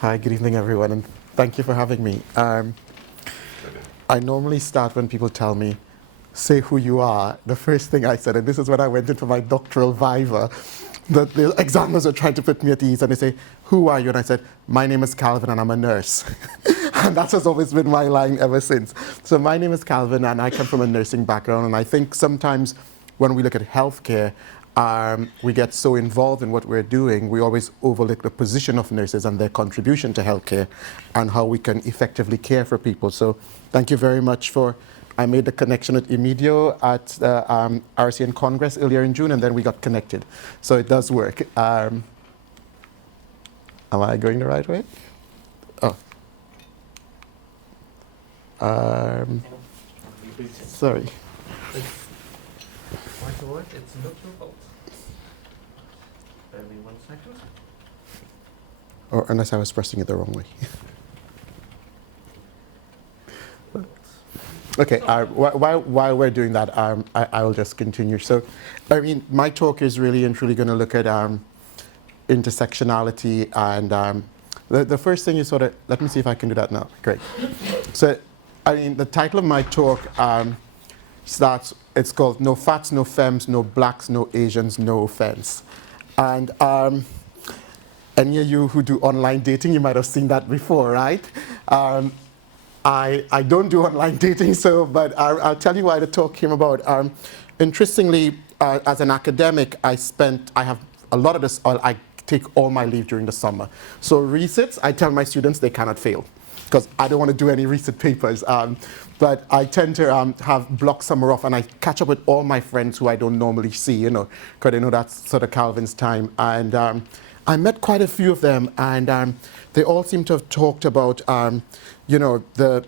Hi, good evening, everyone, and thank you for having me. I normally start when people tell me, say who you are. The first thing I said, and this is when I went in for my doctoral viva, that the examiners were trying to put me at ease, and they say, who are you? And I said, my name is Calvin, and I'm a nurse. And that has always been my line ever since. So my name is Calvin, and I come from a nursing background, and I think sometimes when we look at healthcare, we get so involved in what we're doing, we always overlook the position of nurses and their contribution to healthcare and how we can effectively care for people. So thank you very much I made the connection with Emilio at the RCN Congress earlier in June, and then we got connected. So it does work. Am I going the right way? Oh. Sorry. It's not your fault. Bear me 1 second. Or unless I was pressing it the wrong way. Okay, while we're doing that, I will just continue. So, I mean, my talk is really and truly going to look at intersectionality, and the first thing is let me see if I can do that now. Great. So, I mean, the title of my talk it's called No Fats, No Femmes, No Blacks, No Asians, No Offense. And any of you who do online dating, you might have seen that before, right? I don't do online dating, but I'll tell you why the talk came about. Interestingly, as an academic, I have a lot of this, I take all my leave during the summer. So resits, I tell my students they cannot fail, because I don't want to do any research papers. But I tend to have block summer off, and I catch up with all my friends who I don't normally see, because I know that's sort of Calvin's time. And I met quite a few of them, and they all seem to have talked about, the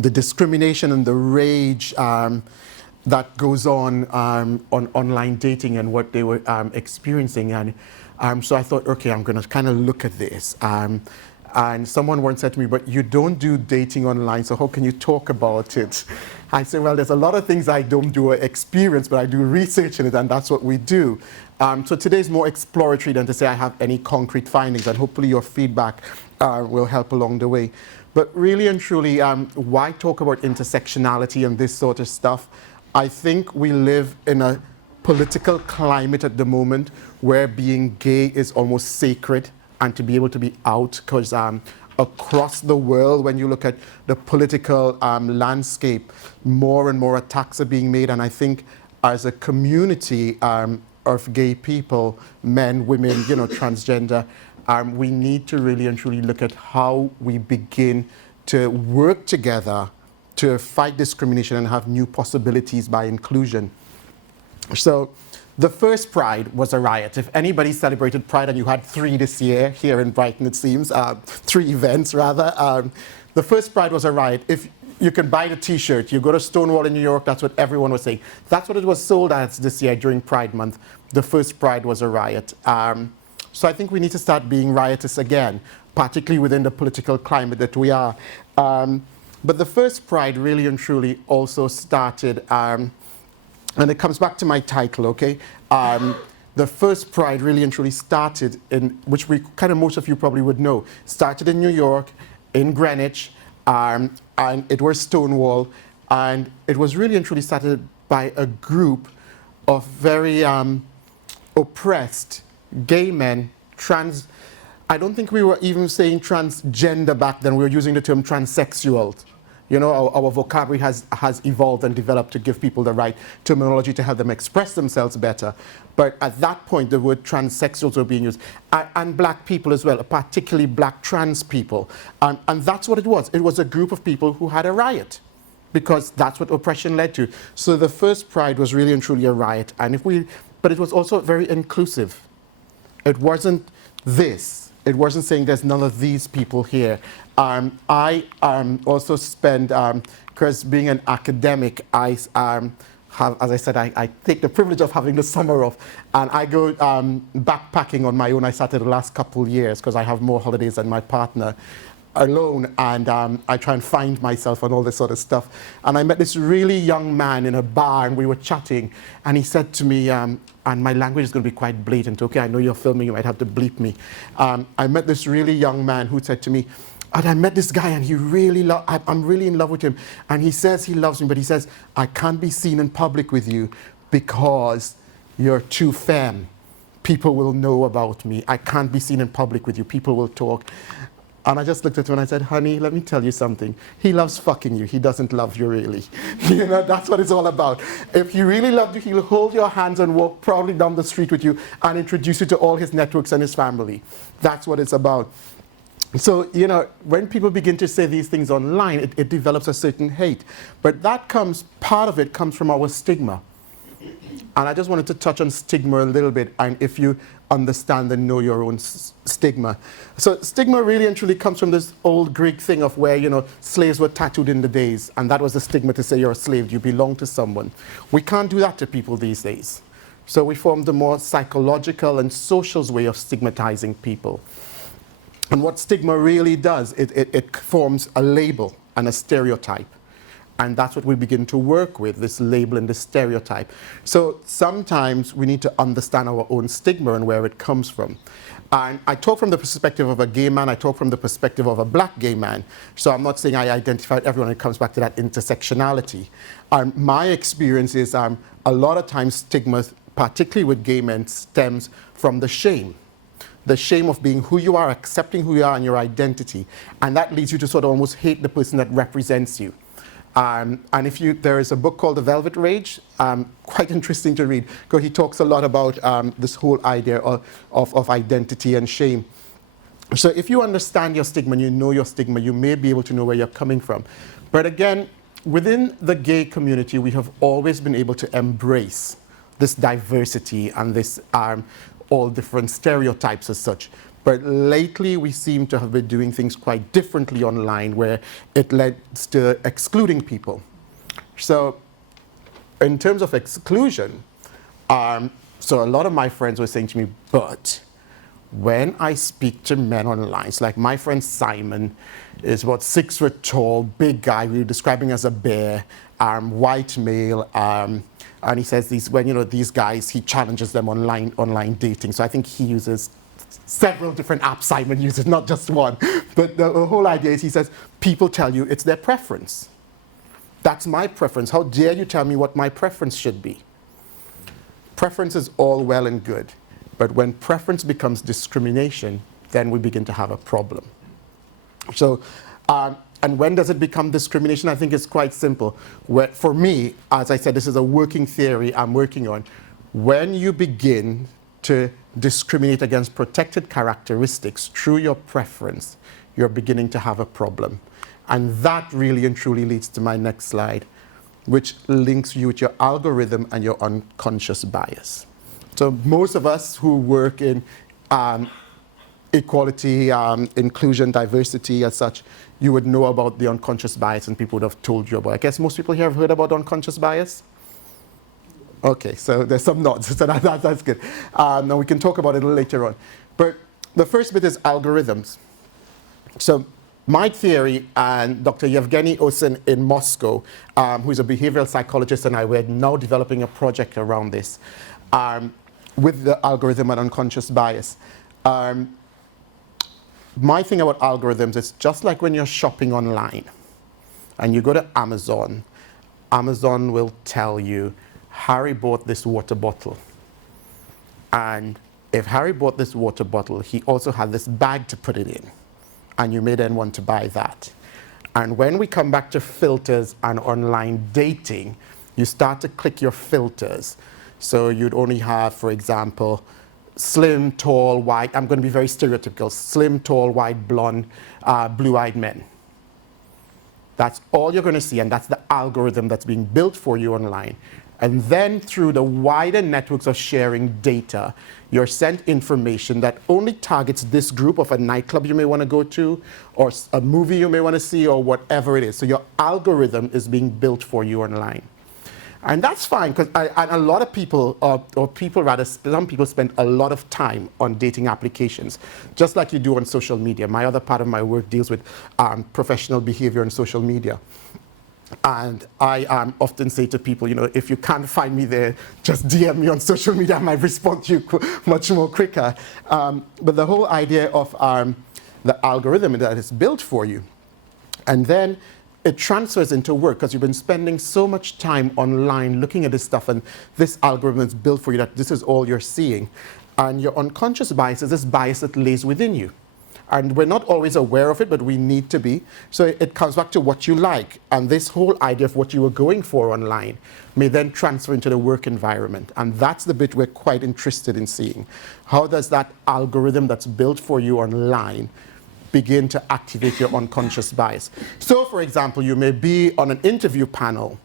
discrimination and the rage that goes on online dating and what they were experiencing. And so I thought, okay, I'm going to kind of look at this. And someone once said to me, but you don't do dating online, so how can you talk about it? I said, well, there's a lot of things I don't do or experience, but I do research in it, and that's what we do. So today's more exploratory than to say I have any concrete findings, and hopefully your feedback will help along the way. But really and truly, why talk about intersectionality and this sort of stuff? I think we live in a political climate at the moment where being gay is almost sacred, and to be able to be out, because across the world, when you look at the political landscape, more and more attacks are being made. And I think as a community of gay people, men, women, transgender, we need to really and truly look at how we begin to work together to fight discrimination and have new possibilities by inclusion. So, the first Pride was a riot. If anybody celebrated Pride, and you had 3 this year here in Brighton, it seems, 3 events rather. The first Pride was a riot. If you can buy the T-shirt, you go to Stonewall in New York, that's what everyone was saying. That's what it was sold as this year during Pride Month. The first Pride was a riot. So I think we need to start being riotous again, particularly within the political climate that we are. But the first Pride really and truly also started, and it comes back to my title, okay? The first Pride really and truly started which most of you probably would know, started in New York, in Greenwich, and it was Stonewall, and it was really and truly started by a group of very oppressed gay men, I don't think we were even saying transgender back then, we were using the term transsexual. Our vocabulary has evolved and developed to give people the right terminology to help them express themselves better. But at that point, the word transsexuals were being used. And black people as well, particularly black trans people. And that's what it was. It was a group of people who had a riot, because that's what oppression led to. So the first Pride was really and truly a riot. But it was also very inclusive. It wasn't this. It wasn't saying there's none of these people here. I also spend, because being an academic, I have, as I said, I take the privilege of having the summer off, and I go backpacking on my own. I started the last couple years because I have more holidays than my partner. alone, and I try and find myself and all this sort of stuff. And I met this really young man in a bar, and we were chatting, and he said to me, and my language is going to be quite blatant, okay, I know you're filming, you might have to bleep me. I met this really young man who said to me, and I met this guy, and I'm really in love with him, and he says he loves me, but he says, I can't be seen in public with you because you're too femme. People will know about me. I can't be seen in public with you. People will talk. And I just looked at him and I said, honey, let me tell you something. He loves fucking you. He doesn't love you really. You know, that's what it's all about. If he really loved you, he'll hold your hands and walk proudly down the street with you and introduce you to all his networks and his family. That's what it's about. So, you know, when people begin to say these things online, it develops a certain hate. But part of it comes from our stigma. And I just wanted to touch on stigma a little bit, and if you understand and know your own stigma. So stigma really and truly comes from this old Greek thing of where, you know, slaves were tattooed in the days, and that was the stigma to say you're a slave, you belong to someone. We can't do that to people these days. So we formed a more psychological and social way of stigmatizing people. And what stigma really does, it forms a label and a stereotype. And that's what we begin to work with, this label and this stereotype. So sometimes we need to understand our own stigma and where it comes from. And I talk from the perspective of a gay man, I talk from the perspective of a black gay man. So I'm not saying I identify with everyone, it comes back to that intersectionality. My experience is a lot of times stigma, particularly with gay men, stems from the shame. The shame of being who you are, accepting who you are and your identity. And that leads you to sort of almost hate the person that represents you. And there is a book called The Velvet Rage, quite interesting to read, because he talks a lot about this whole idea of identity and shame. So if you understand your stigma and you know your stigma, you may be able to know where you're coming from. But again, within the gay community, we have always been able to embrace this diversity and this all different stereotypes as such. But lately, we seem to have been doing things quite differently online, where it leads to excluding people. So in terms of exclusion, so a lot of my friends were saying to me, but when I speak to men online, it's like my friend Simon is about 6 foot tall, big guy, we were describing as a bear, white male, and he says these guys, he challenges them online dating. So I think he uses several different apps Simon uses, not just one. But the whole idea is, he says, people tell you it's their preference. That's my preference. How dare you tell me what my preference should be? Preference is all well and good. But when preference becomes discrimination, then we begin to have a problem. So, and when does it become discrimination? I think it's quite simple. For me, as I said, this is a working theory I'm working on. When you begin to discriminate against protected characteristics through your preference, you're beginning to have a problem. And that really and truly leads to my next slide, which links you with your algorithm and your unconscious bias. So most of us who work in equality, inclusion, diversity as such, you would know about the unconscious bias, and people would have told you about it. I guess most people here have heard about unconscious bias? Okay, so there's some nods, so that's good. Now we can talk about it a little later on. But the first bit is algorithms. So my theory, and Dr. Yevgeny Osin in Moscow, who's a behavioral psychologist, and I were now developing a project around this with the algorithm and unconscious bias. My thing about algorithms is just like when you're shopping online and you go to Amazon, Amazon will tell you, Harry bought this water bottle. And if Harry bought this water bottle, he also had this bag to put it in. And you may then want to buy that. And when we come back to filters and online dating, you start to click your filters. So you'd only have, for example, slim, tall, white, I'm going to be very stereotypical, slim, tall, white, blonde, blue-eyed men. That's all you're going to see, and that's the algorithm that's being built for you online. And then through the wider networks of sharing data, you're sent information that only targets this group of a nightclub you may want to go to, or a movie you may want to see, or whatever it is. So your algorithm is being built for you online. And that's fine, because a lot of people, or people rather, some people spend a lot of time on dating applications, just like you do on social media. My other part of my work deals with professional behavior on social media. And I often say to people, if you can't find me there, just DM me on social media. I might respond to you much more quicker. But the whole idea of the algorithm that is built for you, and then it transfers into work, because you've been spending so much time online looking at this stuff, and this algorithm is built for you that this is all you're seeing. And your unconscious bias is this bias that lays within you. And we're not always aware of it, but we need to be. So it comes back to what you like. And this whole idea of what you were going for online may then transfer into the work environment. And that's the bit we're quite interested in seeing. How does that algorithm that's built for you online begin to activate your unconscious bias? So, for example, you may be on an interview panel,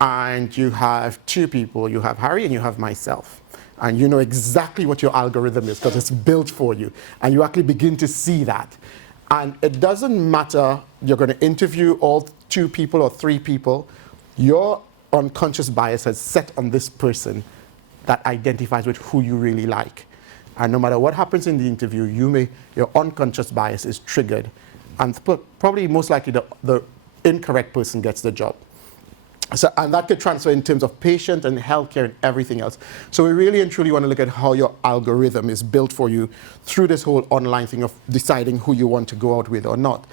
and you have two people. You have Harry and you have myself. And you know exactly what your algorithm is, because it's built for you. And you actually begin to see that. And it doesn't matter, you're going to interview all two people or three people. Your unconscious bias has set on this person that identifies with who you really like. And no matter what happens in the interview, your unconscious bias is triggered. And probably most likely the incorrect person gets the job. So, and that could transfer in terms of patient and healthcare and everything else. So we really and truly want to look at how your algorithm is built for you through this whole online thing of deciding who you want to go out with or not.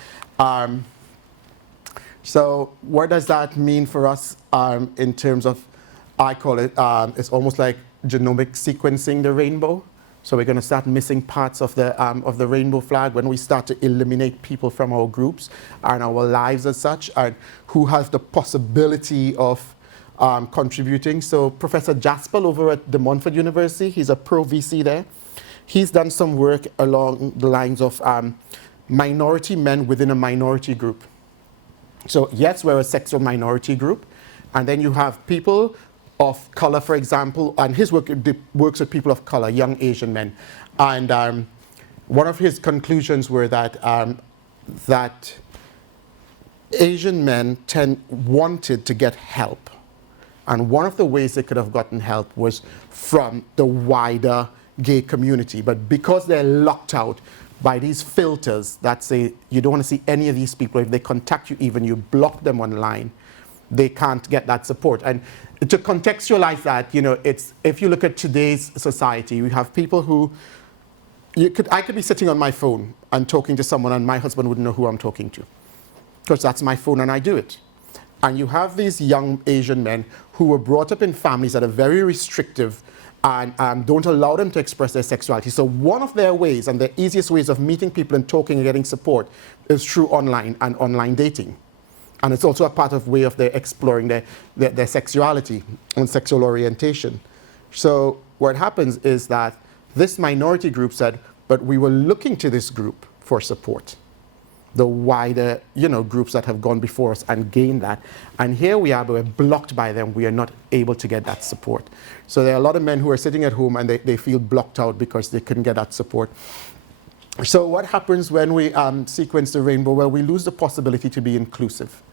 So what does that mean for us in terms of, I call it, it's almost like genomic sequencing the rainbow. So we're going to start missing parts of the rainbow flag when we start to eliminate people from our groups and our lives as such, and who has the possibility of contributing. So Professor Jaspel over at De Montfort University, he's a pro VC there. He's done some work along the lines of minority men within a minority group. So yes, we're a sexual minority group, and then you have people of color, for example, and his work works with people of color, young Asian men. And one of his conclusions were that that Asian men wanted to get help. And one of the ways they could have gotten help was from the wider gay community. But because they're locked out by these filters that say you don't want to see any of these people, if they contact you even, you block them online, they can't get that support. And to contextualize that, it's, if you look at today's society, we have people who, I could be sitting on my phone and talking to someone, and my husband wouldn't know who I'm talking to, because that's my phone and I do it. And you have these young Asian men who were brought up in families that are very restrictive and don't allow them to express their sexuality. So one of their ways, and the easiest ways of meeting people and talking and getting support, is through online and online dating. And it's also a part of way of their exploring their sexuality and sexual orientation. So what happens is that this minority group said, but we were looking to this group for support. The wider, groups that have gone before us and gained that. And here we are, but we're blocked by them. We are not able to get that support. So there are a lot of men who are sitting at home and they feel blocked out because they couldn't get that support. So what happens when we sequence the rainbow? Well, we lose the possibility to be inclusive.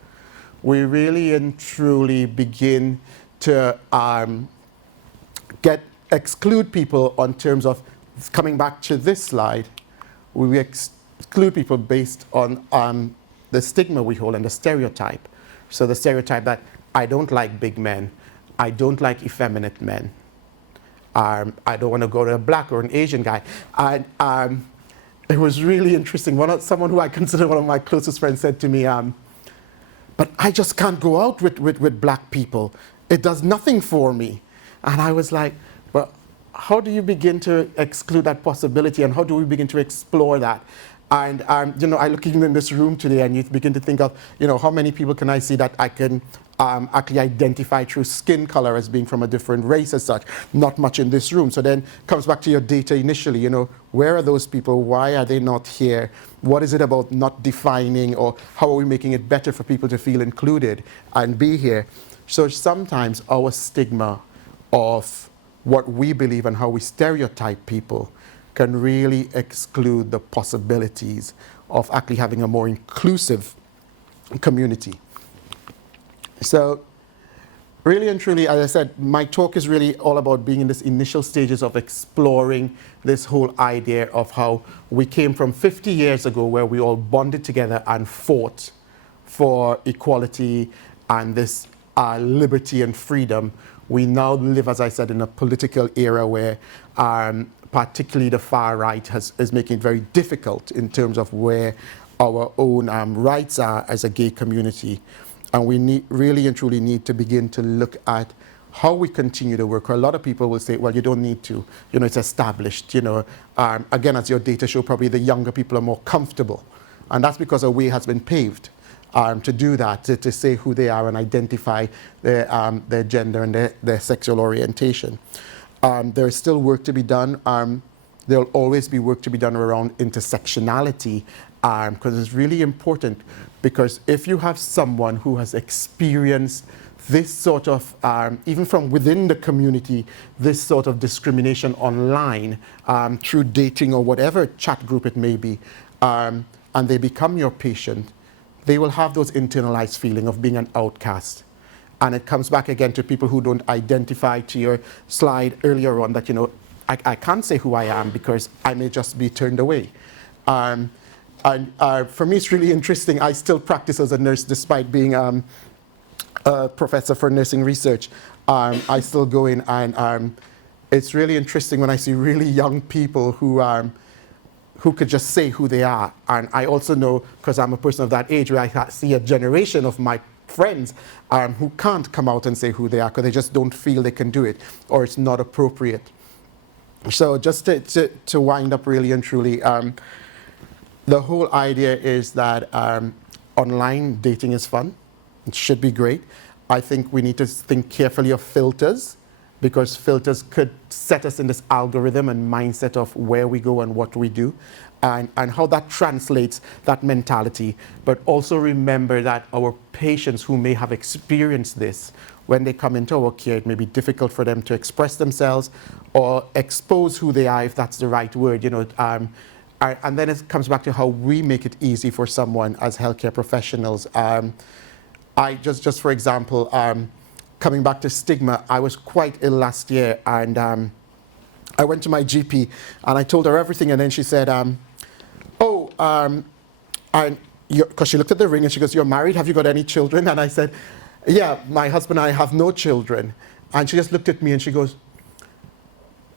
We really and truly begin to exclude people on terms of, coming back to this slide, we exclude people based on the stigma we hold and the stereotype. So the stereotype that I don't like big men, I don't like effeminate men, I don't want to go to a black or an Asian guy. And it was really interesting. Someone who I consider one of my closest friends said to me, but I just can't go out with black people. It does nothing for me. And I was like, well, how do you begin to exclude that possibility, and how do we begin to explore that? And I look even in this room today, and you begin to think of, how many people can I see that I can actually identify through skin color as being from a different race as such? Not much in this room. So then comes back to your data initially, where are those people? Why are they not here? What is it about not defining, or how are we making it better for people to feel included and be here? So sometimes our stigma of what we believe and how we stereotype people can really exclude the possibilities of actually having a more inclusive community. So Really and truly, as I said, my talk is really all about being in this initial stages of exploring this whole idea of how we came from 50 years ago where we all bonded together and fought for equality and this liberty and freedom. We now live, as I said, in a political era where particularly the far right is making it very difficult in terms of where our own rights are as a gay community. And we really and truly need to begin to look at how we continue to work. A lot of people will say, well, you don't need to, it's established, again, as your data show, probably the younger people are more comfortable. And that's because a way has been paved to do that, to say who they are and identify their gender and their sexual orientation. There is still work to be done. There'll always be work to be done around intersectionality, because it's really important, because if you have someone who has experienced this sort of, even from within the community, this sort of discrimination online through dating or whatever chat group it may be, and they become your patient, they will have those internalized feeling of being an outcast. And it comes back again to people who don't identify, to your slide earlier on, that, I can't say who I am because I may just be turned away. And for me, it's really interesting. I still practice as a nurse despite being a professor for nursing research. I still go in, and it's really interesting when I see really young people who could just say who they are. And I also know, because I'm a person of that age, where I see a generation of my friends who can't come out and say who they are because they just don't feel they can do it, or it's not appropriate. So just to wind up really and truly, the whole idea is that online dating is fun. It should be great. I think we need to think carefully of filters, because filters could set us in this algorithm and mindset of where we go and what we do, and how that translates that mentality. But also remember that our patients who may have experienced this, when they come into our care, it may be difficult for them to express themselves or expose who they are, if that's the right word, and then it comes back to how we make it easy for someone as healthcare professionals. I just for example, coming back to stigma, I was quite ill last year, and I went to my GP and I told her everything, and then she said, because she looked at the ring and she goes, "You're married, have you got any children?" And I said, "Yeah, my husband and I have no children." And she just looked at me and she goes,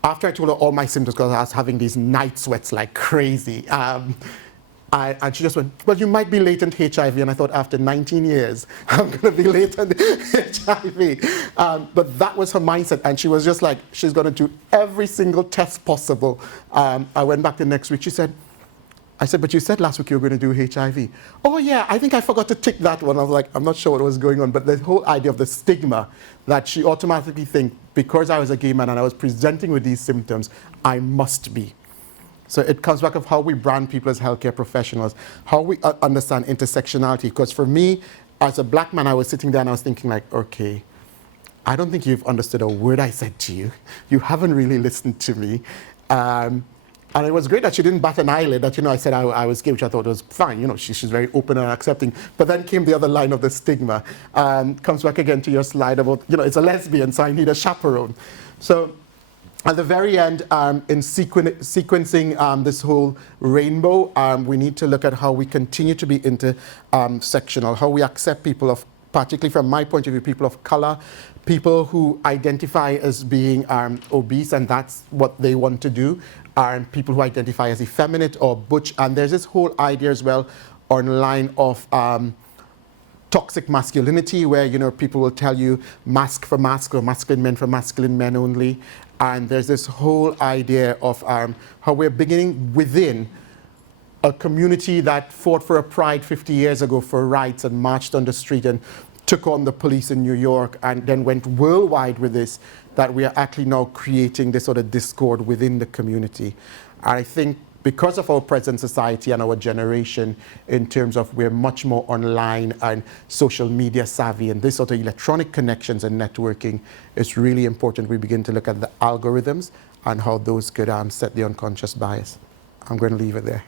after I told her all my symptoms, because I was having these night sweats like crazy, and she just went, "Well, you might be latent HIV." And I thought, after 19 years, I'm going to be latent HIV. But that was her mindset. And she was just like, she's going to do every single test possible. I went back the next week. I said, "But you said last week you were going to do HIV." "Oh, yeah, I think I forgot to tick that one." I was like, I'm not sure what was going on. But the whole idea of the stigma, that she automatically thinks, because I was a gay man and I was presenting with these symptoms, I must be. So it comes back of how we brand people as healthcare professionals, how we understand intersectionality. Because for me, as a black man, I was sitting there and I was thinking like, okay, I don't think you've understood a word I said to you. You haven't really listened to me. And it was great that she didn't bat an eyelid, that, I said I was gay, which I thought was fine. She's very open and accepting. But then came the other line of the stigma. Comes back again to your slide about, it's a lesbian, so I need a chaperone. So at the very end, in sequencing this whole rainbow, we need to look at how we continue to be intersectional, how we accept people of, particularly from my point of view, people of color, people who identify as being obese, and that's what they want to do, and people who identify as effeminate or butch. And there's this whole idea as well online of toxic masculinity, where people will tell you mask for mask, or masculine men for masculine men only. And there's this whole idea of how we're beginning within a community that fought for a pride 50 years ago for rights and marched on the street and took on the police in New York, and then went worldwide with this, that we are actually now creating this sort of discord within the community. I think because of our present society and our generation, in terms of we're much more online and social media savvy, and this sort of electronic connections and networking, it's really important we begin to look at the algorithms and how those could set the unconscious bias. I'm going to leave it there.